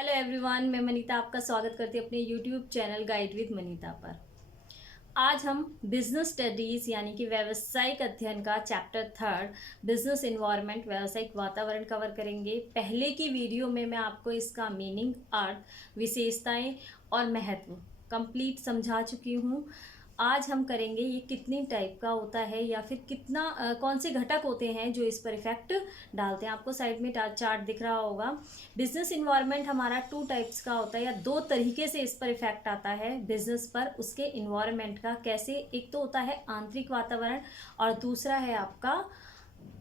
Hello everyone, मैं मनीता आपका स्वागत करती हूँ अपने YouTube channel guide with Manita पर। आज हम बिजनेस स्टडीज़ यानी कि व्यावसायिक अध्ययन का चैप्टर 3 बिजनेस इन्वायरमेंट व्यावसायिक वातावरण कवर करेंगे। पहले की वीडियो में मैं आपको इसका मीनिंग, अर्थ, विशेषताएं और महत्व कंप्लीट समझा चुकी हूँ। आज हम करेंगे ये कितनी टाइप का होता है या फिर कितना कौन से घटक होते हैं जो इस पर इफेक्ट डालते हैं। आपको साइड में चार्ट दिख रहा होगा। बिजनेस इन्वायरमेंट हमारा 2 टाइप्स का होता है या 2 तरीके से इस पर इफेक्ट आता है बिजनेस पर, उसके इन्वायरमेंट का। कैसे? एक तो होता है आंतरिक वातावरण और दूसरा है आपका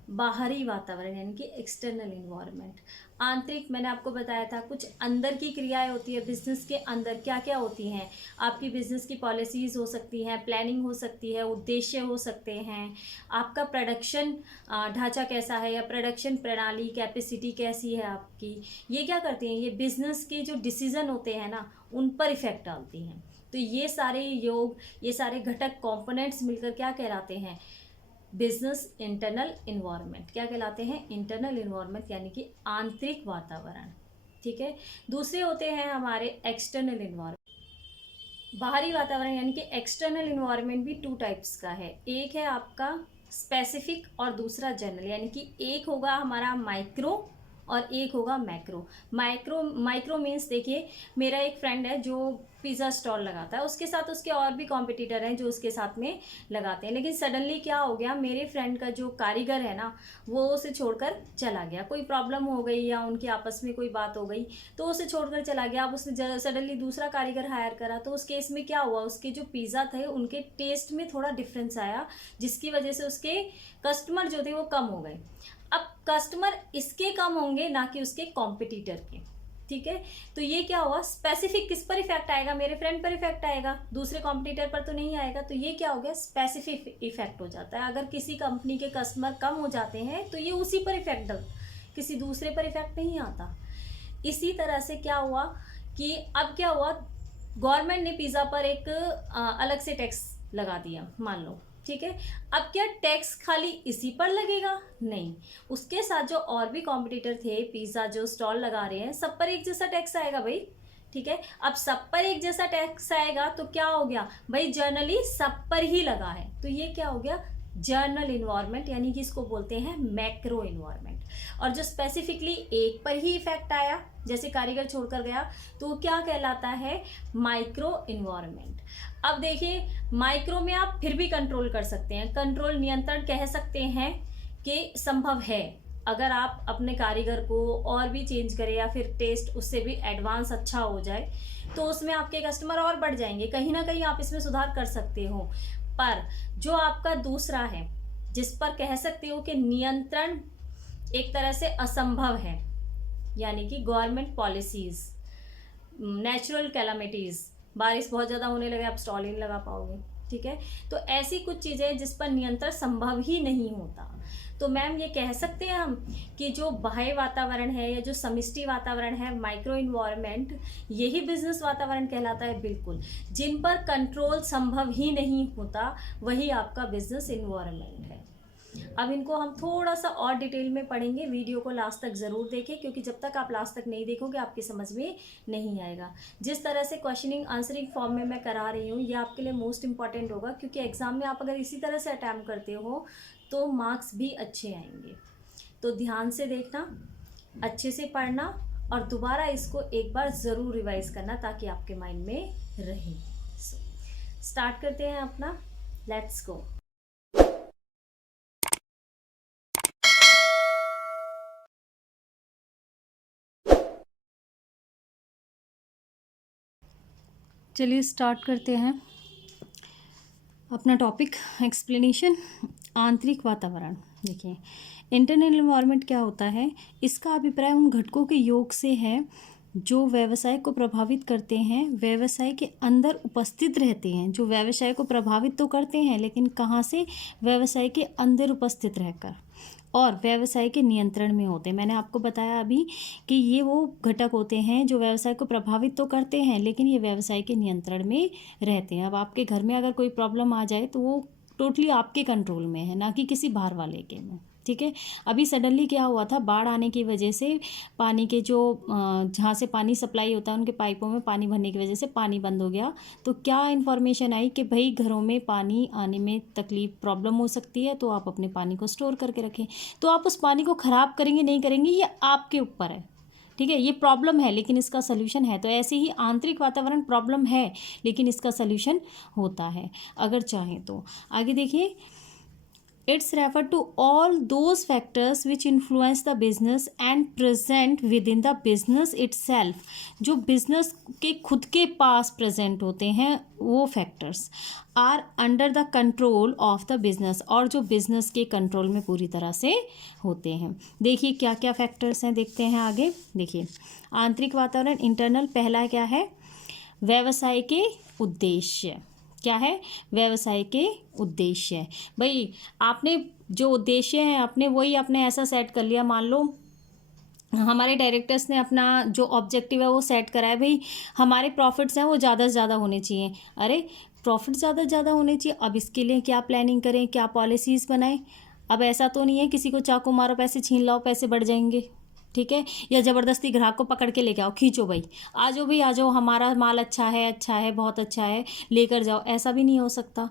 बाहरी वातावरण यानी कि एक्सटर्नल इन्वायरमेंट। आंतरिक मैंने आपको बताया था, कुछ अंदर की क्रियाएं होती है बिजनेस के अंदर। क्या क्या होती हैं? आपकी बिजनेस की पॉलिसीज़ हो सकती हैं, प्लानिंग हो सकती है, उद्देश्य हो सकते हैं, आपका प्रोडक्शन ढांचा कैसा है या प्रोडक्शन प्रणाली कैपेसिटी कैसी है आपकी। ये क्या करती हैं? ये बिजनेस के जो डिसीजन होते हैं ना, उन पर इफेक्ट डालती हैं। तो ये सारे योग, ये सारे घटक कंपोनेंट्स मिलकर क्या कहलाते हैं? Business internal environment. क्या कहलाते हैं? इंटरनल इन्वायरमेंट यानी कि आंतरिक वातावरण। ठीक है। दूसरे होते हैं हमारे एक्सटर्नल इन्वायरमेंट, बाहरी वातावरण यानी कि एक्सटर्नल इन्वायरमेंट भी 2 टाइप्स का है। एक है आपका स्पेसिफिक और दूसरा जनरल, यानी कि एक होगा हमारा माइक्रो और एक होगा मैक्रो। माइक्रो मीन्स, देखिए मेरा एक फ्रेंड है जो पिज़्ज़ा स्टॉल लगाता है, उसके साथ उसके और भी कॉम्पिटिटर हैं जो उसके साथ में लगाते हैं। लेकिन सडनली क्या हो गया, मेरे फ्रेंड का जो कारीगर है ना, वो उसे छोड़कर चला गया। कोई प्रॉब्लम हो गई या उनकी आपस में कोई बात हो गई तो उसे छोड़कर चला गया। अब उसने सडनली दूसरा कारीगर हायर करा, तो उस केस में क्या हुआ, उसके जो पिज़्ज़ा थे उनके टेस्ट में थोड़ा डिफरेंस आया, जिसकी वजह से उसके कस्टमर जो थे वो कम हो गए। अब कस्टमर इसके कम होंगे ना कि उसके कॉम्पिटिटर के। ठीक है। तो ये क्या हुआ, स्पेसिफिक किस पर इफेक्ट आएगा? मेरे फ्रेंड पर इफेक्ट आएगा, दूसरे कॉम्पिटिटर पर तो नहीं आएगा। तो ये क्या हो गया, स्पेसिफिक इफेक्ट हो जाता है। अगर किसी कंपनी के कस्टमर कम हो जाते हैं तो ये उसी पर इफेक्ट, किसी दूसरे पर इफेक्ट नहीं आता। इसी तरह से क्या हुआ कि अब क्या हुआ, गवर्नमेंट ने पिज़्ज़ा पर एक अलग से टैक्स लगा दिया, मान लो। ठीक है। अब क्या टैक्स खाली इसी पर लगेगा? नहीं, उसके साथ जो और भी कॉम्पिटिटर थे, पिज़्ज़ा जो स्टॉल लगा रहे हैं, सब पर एक जैसा टैक्स आएगा भाई। ठीक है। अब सब पर एक जैसा टैक्स आएगा तो क्या हो गया भाई, जर्नली सब पर ही लगा है, तो ये क्या हो गया, जर्नल इन्वायरमेंट, यानी कि इसको बोलते हैं मैक्रो इन्वायरमेंट। और जो स्पेसिफिकली एक पर ही इफेक्ट आया, जैसे कारीगर छोड़कर गया, तो वो क्या कहलाता है, माइक्रो इन्वायरमेंट। अब देखिए, माइक्रो में आप फिर भी कंट्रोल कर सकते हैं, कंट्रोल नियंत्रण कह सकते हैं कि संभव है। अगर आप अपने कारीगर को और भी चेंज करें या फिर टेस्ट उससे भी एडवांस अच्छा हो जाए तो उसमें आपके कस्टमर और बढ़ जाएंगे, कहीं ना कहीं आप इसमें सुधार कर सकते हो। पर जो आपका दूसरा है, जिस पर कह सकते हो कि नियंत्रण एक तरह से असंभव है, यानी कि गवर्नमेंट पॉलिसीज, नेचुरल कैलामिटीज, बारिश बहुत ज़्यादा होने लगे, आप स्टॉल ही नहीं लगा पाओगे। ठीक है। तो ऐसी कुछ चीज़ें जिस पर नियंत्रण संभव ही नहीं होता। तो मैम ये कह सकते हैं हम कि जो बाह्य वातावरण है या जो समष्टि वातावरण है, माइक्रो इन्वायरमेंट, यही बिजनेस वातावरण कहलाता है। बिल्कुल, जिन पर कंट्रोल संभव ही नहीं होता वही आपका बिजनेस इन्वायरमेंट है। अब इनको हम थोड़ा सा और डिटेल में पढ़ेंगे, वीडियो को लास्ट तक ज़रूर देखें, क्योंकि जब तक आप लास्ट तक नहीं देखोगे आपकी समझ में नहीं आएगा। जिस तरह से क्वेश्चनिंग आंसरिंग फॉर्म में मैं करा रही हूँ, ये आपके लिए मोस्ट इंपॉर्टेंट होगा, क्योंकि एग्जाम में आप अगर इसी तरह से अटैम्प्ट करते हो तो मार्क्स भी अच्छे आएंगे। तो ध्यान से देखना, अच्छे से पढ़ना और दोबारा इसको एक बार ज़रूर रिवाइज करना ताकि आपके माइंड में रहे। स्टार्ट करते हैं अपना, लेट्स गो। चलिए स्टार्ट करते हैं अपना टॉपिक, एक्सप्लेनेशन। आंतरिक वातावरण। देखिए, इंटरनल इन्वायरमेंट क्या होता है, इसका अभिप्राय उन घटकों के योग से है जो व्यवसाय को प्रभावित करते हैं, व्यवसाय के अंदर उपस्थित रहते हैं। जो व्यवसाय को प्रभावित तो करते हैं, लेकिन कहाँ से, व्यवसाय के अंदर उपस्थित रहकर, और व्यवसाय के नियंत्रण में होते हैं। मैंने आपको बताया अभी कि ये वो घटक होते हैं जो व्यवसाय को प्रभावित तो करते हैं, लेकिन ये व्यवसाय के नियंत्रण में रहते हैं। अब आपके घर में अगर कोई प्रॉब्लम आ जाए तो वो टोटली आपके कंट्रोल में है, ना कि किसी बाहर वाले के में। ठीक है। अभी सडनली क्या हुआ था, बाढ़ आने की वजह से पानी के जो जहाँ से पानी सप्लाई होता है उनके पाइपों में पानी भरने की वजह से पानी बंद हो गया। तो क्या इन्फॉर्मेशन आई कि भाई घरों में पानी आने में तकलीफ प्रॉब्लम हो सकती है, तो आप अपने पानी को स्टोर करके रखें। तो आप उस पानी को ख़राब करेंगे नहीं करेंगे ये आपके ऊपर है, ठीक है। ये प्रॉब्लम है लेकिन इसका सल्यूशन है। तो ऐसे ही आंतरिक वातावरण प्रॉब्लम है लेकिन इसका सल्यूशन होता है अगर चाहें तो। आगे देखिए, it's refer to all those factors which influence the business and present within the business itself. जो बिजनेस के खुद के पास प्रेजेंट होते हैं वो factors are under the control of the business, और जो बिजनेस के कंट्रोल में पूरी तरह से होते हैं। देखिए क्या क्या फैक्टर्स हैं, देखते हैं आगे। देखिए आंतरिक वातावरण इंटरनल, पहला क्या है, व्यवसाय के उद्देश्य। क्या है, व्यवसाय के उद्देश्य। भाई आपने जो उद्देश्य है अपने वही आपने ऐसा सेट कर लिया, मान लो हमारे डायरेक्टर्स ने अपना जो ऑब्जेक्टिव है वो सेट करा है, भाई हमारे प्रॉफिट्स हैं वो ज़्यादा से ज़्यादा होने चाहिए। अरे प्रॉफिट ज़्यादा से ज़्यादा होने चाहिए, अब इसके लिए क्या प्लानिंग करें, क्या पॉलिसीज़ बनाएं। अब ऐसा तो नहीं है किसी को चाकू मारो पैसे छीन लाओ पैसे बढ़ जाएंगे, ठीक है, या ज़बरदस्ती ग्राहक को पकड़ के लेके आओ, खींचो भाई आ जाओ भाई आ जाओ, हमारा माल अच्छा है बहुत अच्छा है लेकर जाओ, ऐसा भी नहीं हो सकता।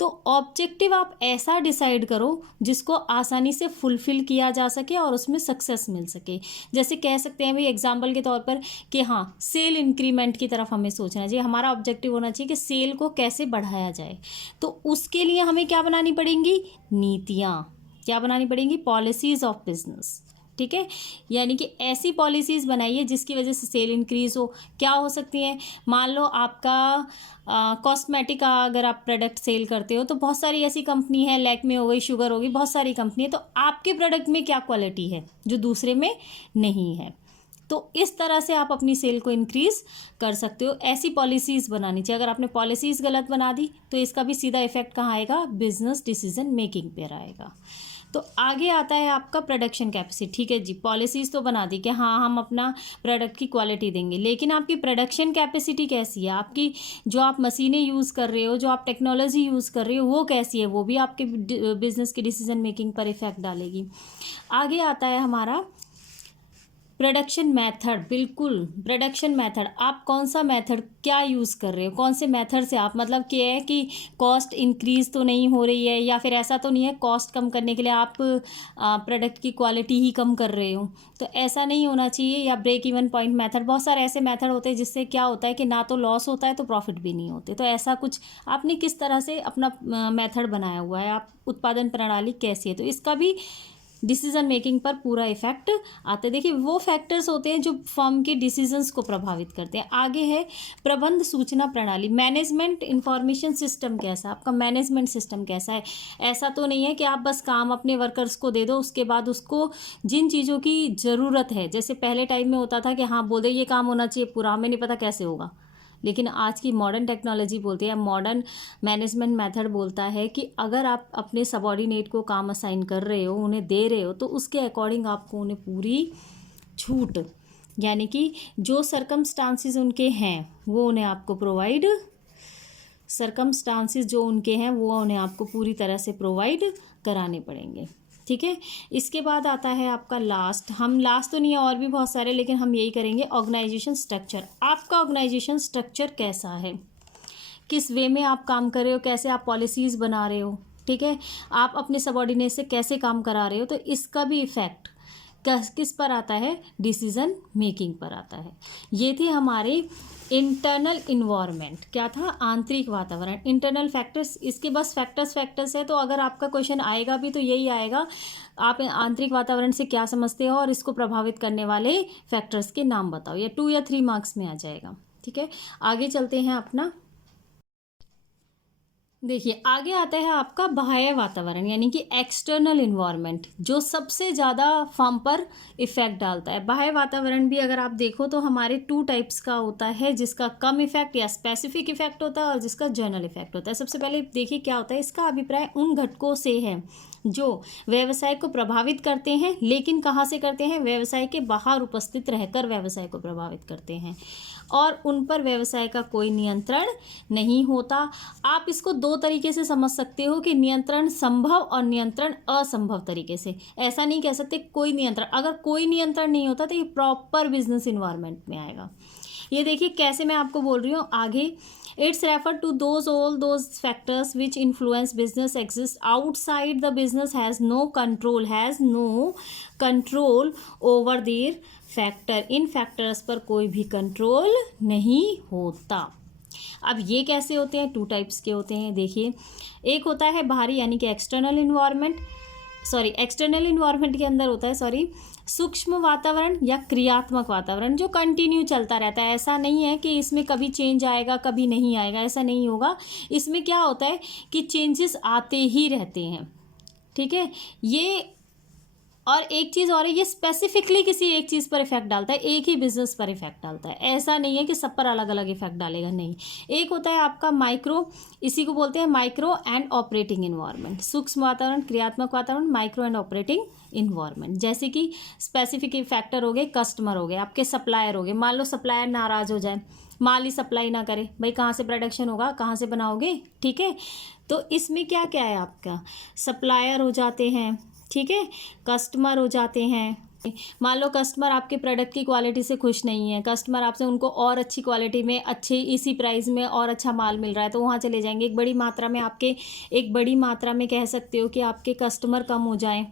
तो ऑब्जेक्टिव आप ऐसा डिसाइड करो जिसको आसानी से फुलफिल किया जा सके और उसमें सक्सेस मिल सके। जैसे कह सकते हैं भाई एग्जांपल के तौर पर कि हाँ सेल इंक्रीमेंट की तरफ हमें सोचना चाहिए, हमारा ऑब्जेक्टिव होना चाहिए कि सेल को कैसे बढ़ाया जाए। तो उसके लिए हमें क्या बनानी पड़ेंगी, नीतियाँ, क्या बनानी पड़ेंगी, पॉलिसीज ऑफ बिजनेस, ठीक है। यानी कि ऐसी पॉलिसीज़ बनाइए जिसकी वजह से सेल इंक्रीज़ हो। क्या हो सकती हैं, मान लो आपका कॉस्मेटिक का अगर आप प्रोडक्ट सेल करते हो तो बहुत सारी ऐसी कंपनी है, लैक्मे हो गई, शुगर होगी, बहुत सारी कंपनी है। तो आपके प्रोडक्ट में क्या क्वालिटी है जो दूसरे में नहीं है, तो इस तरह से आप अपनी सेल को इंक्रीज़ कर सकते हो। ऐसी पॉलिसीज़ बनानी चाहिए। अगर आपने पॉलिसीज़ गलत बना दी तो इसका भी सीधा इफेक्ट कहाँ आएगा, बिजनेस डिसीजन मेकिंग पर आएगा। तो आगे आता है आपका प्रोडक्शन कैपेसिटी, ठीक है जी, पॉलिसीज़ तो बना दी कि हाँ हम अपना प्रोडक्ट की क्वालिटी देंगे, लेकिन आपकी प्रोडक्शन कैपेसिटी कैसी है, आपकी जो आप मशीनें यूज़ कर रहे हो, जो आप टेक्नोलॉजी यूज़ कर रहे हो वो कैसी है, वो भी आपके बिजनेस की डिसीजन मेकिंग पर इफेक्ट डालेगी। आगे आता है हमारा प्रोडक्शन मेथड, बिल्कुल प्रोडक्शन मेथड, आप कौन सा मेथड क्या यूज़ कर रहे हो, कौन से मेथड से आप, मतलब क्या है कि कॉस्ट इंक्रीज़ तो नहीं हो रही है, या फिर ऐसा तो नहीं है कॉस्ट कम करने के लिए आप प्रोडक्ट की क्वालिटी ही कम कर रहे हो, तो ऐसा नहीं होना चाहिए। या ब्रेक इवन पॉइंट मेथड, बहुत सारे ऐसे मेथड होते हैं जिससे क्या होता है कि ना तो लॉस होता है तो प्रॉफिट भी नहीं होते। तो ऐसा कुछ आपने किस तरह से अपना मेथड बनाया हुआ है, आप उत्पादन प्रणाली कैसी है, तो इसका भी डिसीजन मेकिंग पर पूरा इफेक्ट आता है। देखिए वो फैक्टर्स होते हैं जो फर्म के डिसीजंस को प्रभावित करते हैं। आगे है प्रबंध सूचना प्रणाली, मैनेजमेंट इंफॉर्मेशन सिस्टम कैसा है, आपका मैनेजमेंट सिस्टम कैसा है। ऐसा तो नहीं है कि आप बस काम अपने वर्कर्स को दे दो, उसके बाद उसको जिन चीज़ों की ज़रूरत है, जैसे पहले टाइम में होता था कि हाँ बोल दो ये काम होना चाहिए पूरा, हमें नहीं पता कैसे होगा, लेकिन आज की मॉडर्न टेक्नोलॉजी बोलती है, मॉडर्न मैनेजमेंट मेथड बोलता है कि अगर आप अपने सबॉर्डिनेट को काम असाइन कर रहे हो, उन्हें दे रहे हो, तो उसके अकॉर्डिंग आपको उन्हें पूरी छूट, यानी कि जो सर्कमस्टांसिस उनके हैं वो उन्हें आपको प्रोवाइड, सर्कमस्टांसिस जो उनके हैं वो उन्हें आपको पूरी तरह से प्रोवाइड कराने पड़ेंगे, ठीक है। इसके बाद आता है आपका लास्ट, हम लास्ट तो नहीं है और भी बहुत सारे, लेकिन हम यही करेंगे ऑर्गेनाइजेशन स्ट्रक्चर। आपका ऑर्गेनाइजेशन स्ट्रक्चर कैसा है, किस वे में आप काम कर रहे हो, कैसे आप पॉलिसीज़ बना रहे हो, ठीक है, आप अपने सबॉर्डिनेट से कैसे काम करा रहे हो, तो इसका भी इफेक्ट किस पर आता है, डिसीजन मेकिंग पर आता है। ये थे हमारे इंटरनल इन्वायरमेंट, क्या था, आंतरिक वातावरण, इंटरनल फैक्टर्स। इसके बस फैक्टर्स है, तो अगर आपका क्वेश्चन आएगा भी तो यही आएगा, आप आंतरिक वातावरण से क्या समझते हो और इसको प्रभावित करने वाले फैक्टर्स के नाम बताओ, या 2 या 3 मार्क्स में आ जाएगा, ठीक है। आगे चलते हैं अपना, देखिए आगे आता है आपका बाह्य वातावरण, यानी कि एक्सटर्नल इन्वायरमेंट, जो सबसे ज़्यादा फर्म पर इफेक्ट डालता है। बाह्य वातावरण भी अगर आप देखो तो हमारे 2 टाइप्स का होता है, जिसका कम इफेक्ट या स्पेसिफिक इफेक्ट होता है और जिसका जनरल इफेक्ट होता है। सबसे पहले देखिए क्या होता है, इसका अभिप्राय उन घटकों से है जो व्यवसाय को प्रभावित करते हैं, लेकिन कहाँ से करते हैं, व्यवसाय के बाहर उपस्थित रहकर व्यवसाय को प्रभावित करते हैं और उन पर व्यवसाय का कोई नियंत्रण नहीं होता। आप इसको दो तरीके से समझ सकते हो कि नियंत्रण संभव और नियंत्रण असंभव तरीके से। ऐसा नहीं कह सकते कोई नियंत्रण, अगर कोई नियंत्रण नहीं होता तो ये प्रॉपर बिजनेस इन्वायरमेंट में आएगा। ये देखिए कैसे मैं आपको बोल रही हूँ आगे। It's refer to all those factors which influence business exist outside the business, has no control over their factor. इन फैक्टर्स पर कोई भी कंट्रोल नहीं होता। अब ये कैसे होते हैं, टू टाइप्स के होते हैं। देखिए, एक होता है बाहरी यानी कि एक्सटर्नल इन्वायरमेंट के अंदर होता है सूक्ष्म वातावरण या क्रियात्मक वातावरण जो कंटिन्यू चलता रहता है। ऐसा नहीं है कि इसमें कभी चेंज आएगा कभी नहीं आएगा, ऐसा नहीं होगा। इसमें क्या होता है कि चेंजेस आते ही रहते हैं, ठीक है। ये और एक चीज़ और है, ये स्पेसिफिकली किसी एक चीज़ पर इफेक्ट डालता है, एक ही बिजनेस पर इफेक्ट डालता है। ऐसा नहीं है कि सब पर अलग अलग इफेक्ट डालेगा, नहीं। एक होता है आपका माइक्रो, इसी को बोलते हैं माइक्रो एंड ऑपरेटिंग इन्वायरमेंट। सूक्ष्म वातावरण, क्रियात्मक वातावरण, माइक्रो एंड ऑपरेटिंग इन्वायरमेंट। जैसे कि स्पेसिफिक फैक्टर हो गए, कस्टमर हो गए, आपके सप्लायर हो गए। मान लो सप्लायर नाराज़ हो जाए, माल ही सप्लाई ना करे, भाई कहाँ से प्रोडक्शन होगा, कहाँ से बनाओगे, ठीक है। तो इसमें क्या क्या है, आपका सप्लायर हो जाते हैं, ठीक है, कस्टमर हो जाते हैं। मान लो कस्टमर आपके प्रोडक्ट की क्वालिटी से खुश नहीं है, कस्टमर आपसे उनको और अच्छी क्वालिटी में अच्छे इसी प्राइस में और अच्छा माल मिल रहा है तो वहाँ चले जाएंगे। एक बड़ी मात्रा में कह सकते हो कि आपके कस्टमर कम हो जाएं,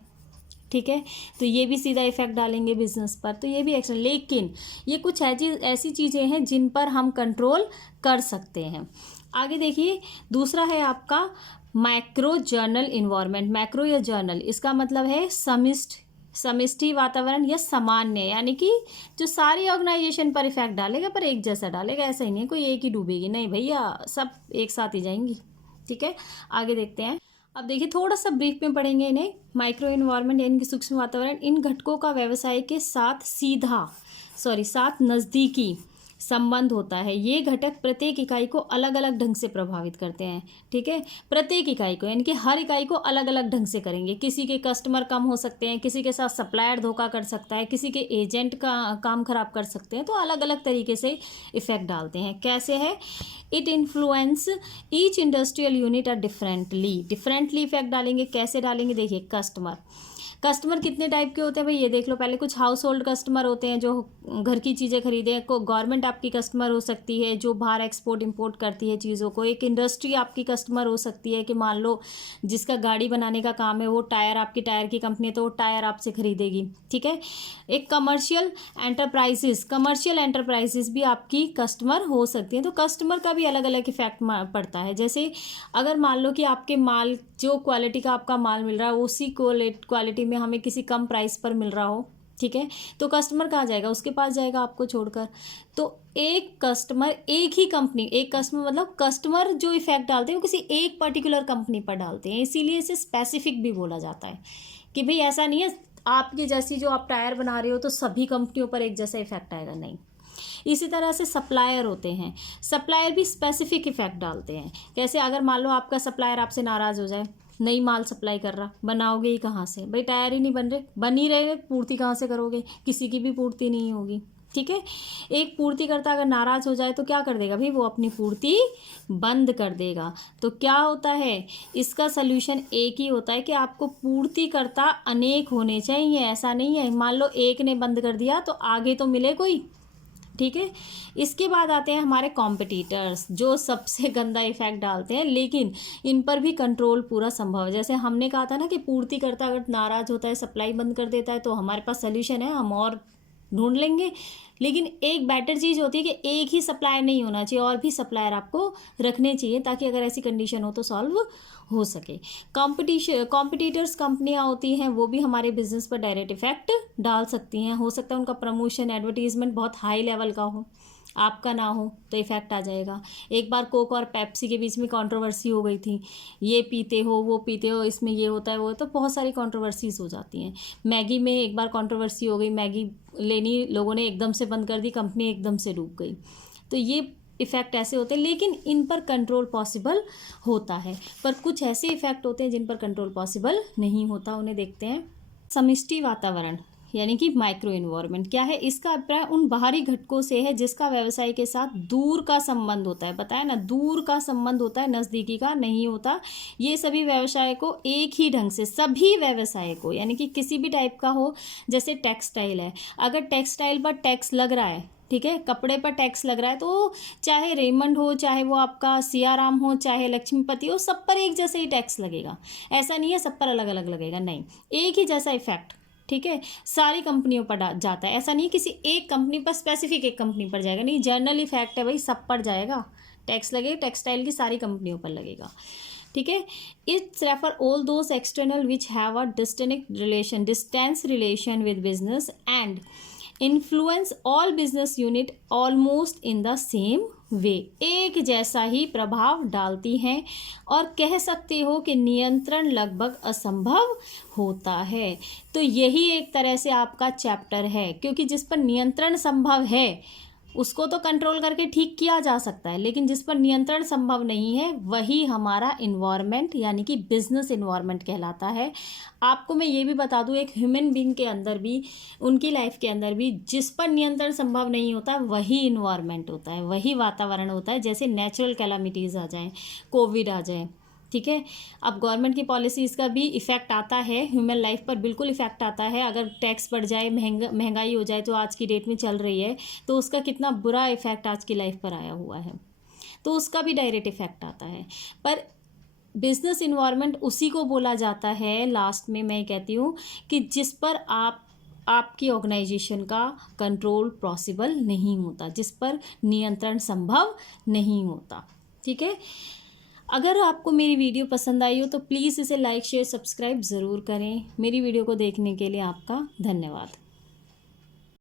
ठीक है, तो ये भी सीधा इफेक्ट डालेंगे बिजनेस पर, तो ये भी एक्शन। लेकिन ये कुछ ऐसी चीज़ें हैं जिन पर हम कंट्रोल कर सकते हैं। आगे देखिए, दूसरा है आपका मैक्रो जर्नल इन्वायरमेंट। मैक्रो या जर्नल, इसका मतलब है समष्टि वातावरण या सामान्य, यानी कि जो सारी ऑर्गेनाइजेशन पर इफेक्ट डालेगा पर एक जैसा डालेगा। ऐसा ही नहीं कोई एक ही डूबेगी, नहीं भैया, सब एक साथ ही जाएंगी, ठीक है। आगे देखते हैं। अब देखिए थोड़ा सा ब्रीफ में पढ़ेंगे इन्हें। माइक्रो इन्वायरमेंट यानी कि सूक्ष्म वातावरण, इन घटकों का व्यवसाय के साथ नज़दीकी संबंध होता है। ये घटक प्रत्येक इकाई को अलग अलग ढंग से प्रभावित करते हैं, ठीक है। प्रत्येक इकाई को यानी कि हर इकाई को अलग अलग ढंग से करेंगे। किसी के कस्टमर कम हो सकते हैं, किसी के साथ सप्लायर धोखा कर सकता है, किसी के एजेंट का काम खराब कर सकते हैं, तो अलग अलग तरीके से इफेक्ट डालते हैं। कैसे है, it influence each industrial unit differently effect डालेंगे। कैसे डालेंगे, देखिए कस्टमर कितने टाइप के होते हैं भाई, ये देख लो। पहले कुछ हाउस होल्ड कस्टमर होते हैं जो घर की चीज़ें खरीदे, को गवर्नमेंट आपकी कस्टमर हो सकती है जो बाहर एक्सपोर्ट इंपोर्ट करती है चीज़ों को। एक इंडस्ट्री आपकी कस्टमर हो सकती है कि मान लो जिसका गाड़ी बनाने का काम है, वो आपकी टायर की कंपनी है तो वो टायर आपसे खरीदेगी, ठीक है। एक कमर्शियल एंटरप्राइजेस भी आपकी कस्टमर हो सकती है। तो कस्टमर का भी अलग अलग इफेक्ट पड़ता है। जैसे अगर मान लो कि आपके माल, जो क्वालिटी का आपका माल मिल रहा है एक क्वालिटी में हमें किसी कम प्राइस पर मिल रहा हो, ठीक है, तो कस्टमर कहाँ जाएगा, उसके पास जाएगा आपको छोड़कर। तो एक कस्टमर मतलब कस्टमर जो इफेक्ट डालते हैं वो किसी एक पर्टिकुलर कंपनी पर डालते हैं, इसीलिए इसे स्पेसिफिक भी बोला जाता है कि भाई ऐसा नहीं है आपकी जैसी जो आप टायर बना रहे हो तो सभी कंपनियों पर एक जैसा इफेक्ट आएगा, नहीं। इसी तरह से सप्लायर होते हैं, सप्लायर भी स्पेसिफिक इफेक्ट डालते हैं। कैसे, अगर मान लो आपका सप्लायर आपसे नाराज़ हो जाए, नई माल सप्लाई कर रहा, बनाओगे ही कहाँ से भाई, टायर ही नहीं बन ही रहे, पूर्ति कहाँ से करोगे, किसी की भी पूर्ति नहीं होगी, ठीक है। एक पूर्तिकर्ता अगर नाराज़ हो जाए तो क्या कर देगा भाई, वो अपनी पूर्ति बंद कर देगा। तो क्या होता है, इसका सल्यूशन एक ही होता है कि आपको पूर्तिकर्ता अनेक होने चाहिए। ऐसा नहीं है मान लो एक ने बंद कर दिया तो आगे तो मिले कोई, ठीक है। इसके बाद आते हैं हमारे कॉम्पिटिटर्स, जो सबसे गंदा इफेक्ट डालते हैं, लेकिन इन पर भी कंट्रोल पूरा संभव है। जैसे हमने कहा था ना कि पूर्तिकर्ता अगर नाराज़ होता है, सप्लाई बंद कर देता है, तो हमारे पास सोल्यूशन है, हम और ढूंढ लेंगे। लेकिन एक बेटर चीज़ होती है कि एक ही सप्लायर नहीं होना चाहिए, और भी सप्लायर आपको रखने चाहिए ताकि अगर ऐसी कंडीशन हो तो सॉल्व हो सके। कॉम्पिटिटर्स कंपनियां होती हैं, वो भी हमारे बिजनेस पर डायरेक्ट इफेक्ट डाल सकती हैं। हो सकता है उनका प्रमोशन, एडवर्टीजमेंट बहुत हाई लेवल का हो, आपका ना हो, तो इफेक्ट आ जाएगा। एक बार कोक और पेप्सी के बीच में कंट्रोवर्सी हो गई थी, ये पीते हो वो पीते हो, इसमें ये होता है वो, तो बहुत सारी कंट्रोवर्सीज हो जाती हैं। मैगी में एक बार कंट्रोवर्सी हो गई, मैगी लेनी लोगों ने एकदम से बंद कर दी, कंपनी एकदम से डूब गई। तो ये इफ़ेक्ट ऐसे होते हैं, लेकिन इन पर कंट्रोल पॉसिबल होता है। पर कुछ ऐसे इफ़ेक्ट होते हैं जिन पर कंट्रोल पॉसिबल नहीं होता, उन्हें देखते हैं। समष्टि वातावरण यानी कि माइक्रो इन्वायरमेंट क्या है? इसका अभिप्राय उन बाहरी घटकों से है जिसका व्यवसाय के साथ दूर का संबंध होता है। बताया ना, दूर का संबंध होता है, नज़दीकी का नहीं होता। ये सभी व्यवसाय को एक ही ढंग से, सभी व्यवसाय को, यानी कि किसी भी टाइप का हो, जैसे टेक्सटाइल है, अगर टेक्सटाइल पर टैक्स लग रहा है, ठीक है, कपड़े पर टैक्स लग रहा है, तो चाहे रेमंड हो, चाहे वो आपका सियाराम हो, चाहे लक्ष्मीपति हो, सब पर एक जैसे ही टैक्स लगेगा। ऐसा नहीं है सब पर अलग अलग लगेगा, नहीं, एक ही जैसा इफेक्ट, ठीक है, सारी कंपनियों पर जाता है। ऐसा नहीं है किसी एक कंपनी पर, स्पेसिफिक एक कंपनी पर जाएगा, नहीं, जनरल इफेक्ट है भाई, सब पर जाएगा टैक्स, लगेगा टेक्सटाइल की सारी कंपनियों पर लगेगा, ठीक है। It's refer all those external which have a distance relation with business and influence all business unit almost in the same way, एक जैसा ही प्रभाव डालती हैं और कह सकते हो कि नियंत्रण लगभग असंभव होता है। तो यही एक तरह से आपका चैप्टर है, क्योंकि जिस पर नियंत्रण संभव है उसको तो कंट्रोल करके ठीक किया जा सकता है, लेकिन जिस पर नियंत्रण संभव नहीं है वही हमारा इन्वायरमेंट यानी कि बिजनेस इन्वायरमेंट कहलाता है। आपको मैं ये भी बता दूं, एक ह्यूमन बीइंग के अंदर भी, उनकी लाइफ के अंदर भी जिस पर नियंत्रण संभव नहीं होता वही इन्वायरमेंट होता है, वही वातावरण होता है। जैसे नेचुरल कैलामिटीज़ आ जाएँ, कोविड आ जाए, ठीक है, अब गवर्नमेंट की पॉलिसीज़ का भी इफ़ेक्ट आता है, ह्यूमन लाइफ पर बिल्कुल इफ़ेक्ट आता है। अगर टैक्स बढ़ जाए, महंगाई हो जाए, तो आज की डेट में चल रही है, तो उसका कितना बुरा इफ़ेक्ट आज की लाइफ पर आया हुआ है, तो उसका भी डायरेक्ट इफ़ेक्ट आता है। पर बिजनेस इन्वायरमेंट उसी को बोला जाता है, लास्ट में मैं कहती हूँ, कि जिस पर आपकी ऑर्गेनाइजेशन का कंट्रोल पॉसिबल नहीं होता, जिस पर नियंत्रण संभव नहीं होता, ठीक है। अगर आपको मेरी वीडियो पसंद आई हो तो प्लीज़ इसे लाइक शेयर सब्सक्राइब ज़रूर करें। मेरी वीडियो को देखने के लिए आपका धन्यवाद।